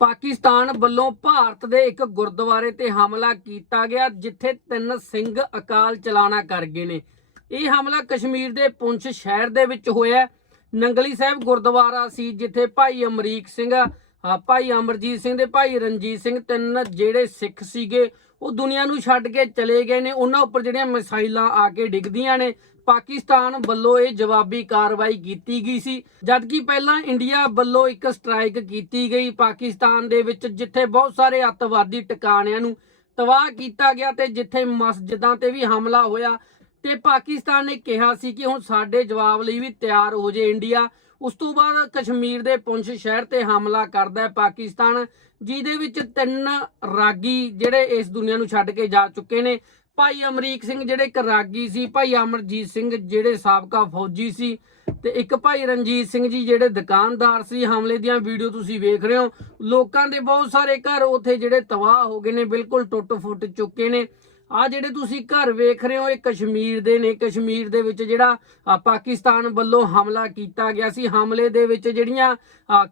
ਪਾਕਿਸਤਾਨ ਵੱਲੋਂ ਭਾਰਤ ਦੇ ਇੱਕ ਗੁਰਦੁਆਰੇ ਤੇ ਹਮਲਾ ਕੀਤਾ ਗਿਆ, ਜਿੱਥੇ ਤਿੰਨ ਸਿੰਘ ਅਕਾਲ ਚਲਾਣਾ ਕਰ ਗਏ ਨੇ। ਇਹ ਹਮਲਾ ਕਸ਼ਮੀਰ ਦੇ ਪੁੰਛ ਸ਼ਹਿਰ ਦੇ ਵਿੱਚ ਹੋਇਆ। ਨੰਗਲੀ ਸਾਹਿਬ ਗੁਰਦੁਆਰਾ ਸੀ, ਜਿੱਥੇ ਭਾਈ ਅਮਰੀਕ ਸਿੰਘ ਭਾਈ ਅਮਰਜੀਤ ਸਿੰਘ ਦੇ ਭਾਈ ਰਣਜੀਤ ਸਿੰਘ, ਤਿੰਨ ਜਿਹੜੇ ਸਿੱਖ ਸੀਗੇ, ਉਹ ਦੁਨੀਆ ਨੂੰ ਛੱਡ ਕੇ ਚਲੇ ਗਏ ਨੇ। ਉਹਨਾਂ ਉੱਪਰ ਜਿਹੜੀਆਂ ਮਿਸਾਈਲਾਂ ਆ ਕੇ ਡਿੱਗਦੀਆਂ ਨੇ ਪਾਕਿਸਤਾਨ ਵੱਲੋਂ ਇਹ ਜਵਾਬੀ ਕਾਰਵਾਈ ਕੀਤੀ ਗਈ ਸੀ, ਜਦਕਿ ਪਹਿਲਾਂ ਇੰਡੀਆ ਵੱਲੋਂ ਇੱਕ ਸਟ੍ਰਾਈਕ ਕੀਤੀ ਗਈ। ਪਾਕਿਸਤਾਨ ਦੇ ਵਿੱਚ ਜਿੱਥੇ ਬਹੁਤ ਸਾਰੇ ਅੱਤਵਾਦੀ ਟਿਕਾਣਿਆਂ ਨੂੰ ਤਬਾਹ ਕੀਤਾ ਗਿਆ ਤੇ ਜਿੱਥੇ ਮਸਜਿਦਾਂ ਤੇ ਵੀ ਹਮਲਾ ਹੋਇਆ, ਤੇ ਪਾਕਿਸਤਾਨ ਨੇ ਕਿਹਾ ਸੀ ਕਿ ਹੁਣ ਸਾਡੇ ਜਵਾਬ ਲਈ ਵੀ ਤਿਆਰ ਹੋ ਜੇ ਇੰਡੀਆ। ਉਸ ਤੋਂ ਬਾਅਦ ਕਸ਼ਮੀਰ ਦੇ ਪੁੰਛ ਸ਼ਹਿਰ ਤੇ ਹਮਲਾ ਕਰਦਾ ਹੈ ਪਾਕਿਸਤਾਨ, ਜਿਹਦੇ ਵਿੱਚ ਤਿੰਨ ਰਾਗੀ ਜਿਹੜੇ ਇਸ ਦੁਨੀਆ ਨੂੰ ਛੱਡ ਕੇ ਜਾ ਚੁੱਕੇ ਨੇ। ਭਾਈ ਅਮਰੀਕ ਸਿੰਘ ਜਿਹੜੇ ਇੱਕ ਰਾਗੀ ਸੀ, ਭਾਈ ਅਮਰਜੀਤ ਸਿੰਘ ਜਿਹੜੇ ਸਾਬਕਾ ਫੌਜੀ ਸੀ ਤੇ ਇੱਕ ਭਾਈ ਰਣਜੀਤ ਸਿੰਘ ਜੀ ਜਿਹੜੇ ਦੁਕਾਨਦਾਰ ਸੀ, ਹਮਲੇ ਦੀਆਂ ਵੀਡੀਓ ਤੁਸੀਂ ਵੇਖ ਰਹੇ ਹੋ। ਲੋਕਾਂ ਦੇ ਬਹੁਤ ਸਾਰੇ ਘਰ ਉੱਥੇ ਜਿਹੜੇ ਤਬਾਹ ਹੋ ਗਏ ਨੇ, ਬਿਲਕੁਲ ਟੁੱਟ ਫੁੱਟ ਚੁੱਕੇ ਨੇ। ਆ ਜਿਹੜੇ ਤੁਸੀਂ ਘਰ ਵੇਖ ਰਹੇ ਹੋ, ਇਹ ਕਸ਼ਮੀਰ ਦੇ ਨੇ। ਕਸ਼ਮੀਰ ਦੇ ਵਿੱਚ ਜਿਹੜਾ ਪਾਕਿਸਤਾਨ ਵੱਲੋਂ ਹਮਲਾ ਕੀਤਾ ਗਿਆ ਸੀ। ਹਮਲੇ ਦੇ ਵਿੱਚ ਜਿਹੜੀਆਂ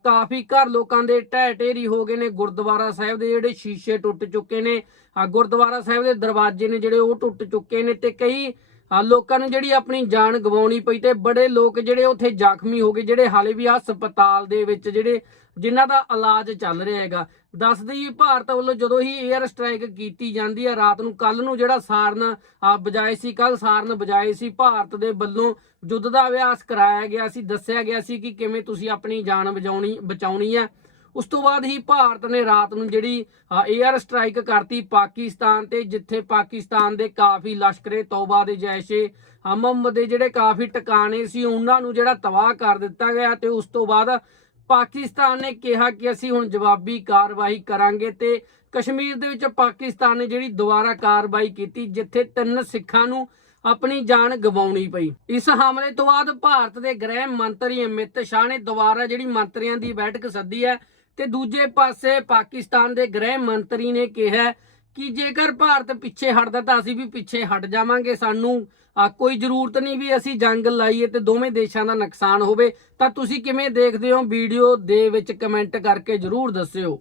ਕਾਫੀ ਘਰ ਲੋਕਾਂ ਦੇ ਢਹਿ ਢੇਰੀ ਹੋ ਗਏ ਨੇ। ਗੁਰਦੁਆਰਾ ਸਾਹਿਬ ਦੇ ਜਿਹੜੇ ਸ਼ੀਸ਼ੇ ਟੁੱਟ ਚੁੱਕੇ ਨੇ ਗੁਰਦੁਆਰਾ ਸਾਹਿਬ ਦੇ ਦਰਵਾਜ਼ੇ ਨੇ ਜਿਹੜੇ, ਉਹ ਟੁੱਟ ਚੁੱਕੇ ਨੇ ਤੇ ਕਈ ਲੋਕਾਂ ਨੂੰ ਜਿਹੜੀ ਆਪਣੀ ਜਾਨ ਗਵਾਉਣੀ ਪਈ ਤੇ ਬੜੇ ਲੋਕ ਜਿਹੜੇ ਉੱਥੇ ਜ਼ਖਮੀ ਹੋ ਗਏ, ਜਿਹੜੇ ਹਾਲੇ ਵੀ ਹਸਪਤਾਲ ਦੇ ਵਿੱਚ ਜਿਹੜੇ ਜਿਨ੍ਹਾਂ ਦਾ ਇਲਾਜ ਚੱਲ ਰਿਹਾ ਹੈਗਾ। ਦੱਸਦੀ ਭਾਰਤ ਵੱਲੋਂ ਜਦੋਂ ਹੀ 에ਅਰ ਸਟ੍ਰਾਈਕ ਕੀਤੀ ਜਾਂਦੀ ਹੈ ਰਾਤ ਨੂੰ ਕੱਲ ਨੂੰ ਜਿਹੜਾ ਸਾਰਨ ਬਜਾਏ ਸੀ ਕੱਲ ਸਾਰਨ ਬਜਾਏ ਸੀ, ਭਾਰਤ ਦੇ ਵੱਲੋਂ ਯੁੱਧ ਦਾ ਅਭਿਆਸ ਕਰਾਇਆ ਗਿਆ ਸੀ, ਦੱਸਿਆ ਗਿਆ ਸੀ ਕਿ ਕਿਵੇਂ ਤੁਸੀਂ ਆਪਣੀ ਜਾਨ ਬਚਾਉਣੀ ਬਚਾਉਣੀ ਹੈ ਉਸ ਤੋਂ ਬਾਅਦ ਹੀ ਭਾਰਤ ਨੇ ਰਾਤ ਨੂੰ ਜਿਹੜੀ 에ਅਰ ਸਟ੍ਰਾਈਕ ਕਰਤੀ ਪਾਕਿਸਤਾਨ ਤੇ, ਜਿੱਥੇ ਪਾਕਿਸਤਾਨ ਦੇ ਕਾਫੀ ਲਸ਼ਕਰੇ ਤੌਬਾ ਦੇ ਜੈਸ਼ੇ ਹਮਮ ਦੇ ਜਿਹੜੇ ਕਾਫੀ ਟਿਕਾਣੇ ਸੀ, ਉਹਨਾਂ ਨੂੰ ਜਿਹੜਾ ਤਬਾਹ ਕਰ ਦਿੱਤਾ ਗਿਆ ਤੇ ਉਸ ਤੋਂ ਬਾਅਦ ਪਾਕਿਸਤਾਨ ਨੇ ਕਿਹਾ ਕਿ ਅਸੀਂ ਹੁਣ ਜਵਾਬੀ ਕਾਰਵਾਈ ਕਰਾਂਗੇ ਤੇ ਕਸ਼ਮੀਰ ਦੇ ਵਿੱਚ ਪਾਕਿਸਤਾਨ ਨੇ ਜਿਹੜੀ ਦੁਬਾਰਾ ਕਾਰਵਾਈ ਕੀਤੀ, ਜਿੱਥੇ ਤਿੰਨ ਸਿੱਖਾਂ ਨੂੰ ਆਪਣੀ ਜਾਨ ਗਵਾਉਣੀ ਪਈ। ਇਸ ਹਮਲੇ ਤੋਂ ਬਾਅਦ ਭਾਰਤ ਦੇ ਗ੍ਰਹਿ ਮੰਤਰੀ ਅਮਿਤ ਸ਼ਾਹ ਨੇ ਦੁਬਾਰਾ ਜਿਹੜੀ ਮੰਤਰੀਆਂ ਦੀ ਬੈਠਕ ਸੱਦੀ ਹੈ ਤੇ ਦੂਜੇ ਪਾਸੇ ਪਾਕਿਸਤਾਨ ਦੇ ਗ੍ਰਹਿ ਮੰਤਰੀ ਨੇ ਕਿਹਾ ਕਿ ਜੇਕਰ ਭਾਰਤ ਪਿੱਛੇ ਹਟਦਾ ਤਾਂ ਅਸੀਂ ਵੀ ਪਿੱਛੇ ਹਟ ਜਾਵਾਂਗੇ। ਸਾਨੂੰ ਕੋਈ ਜ਼ਰੂਰਤ ਨਹੀਂ ਵੀ ਅਸੀਂ ਜੰਗ ਲਾਈਏ ਤੇ ਦੋਵੇਂ ਦੇਸ਼ਾਂ ਦਾ ਨੁਕਸਾਨ ਹੋਵੇ। ਤਾਂ ਤੁਸੀਂ ਕਿਵੇਂ ਦੇਖਦੇ ਹੋ ਵੀਡੀਓ ਦੇ ਵਿੱਚ ਕਮੈਂਟ ਕਰਕੇ ਜਰੂਰ ਦੱਸਿਓ।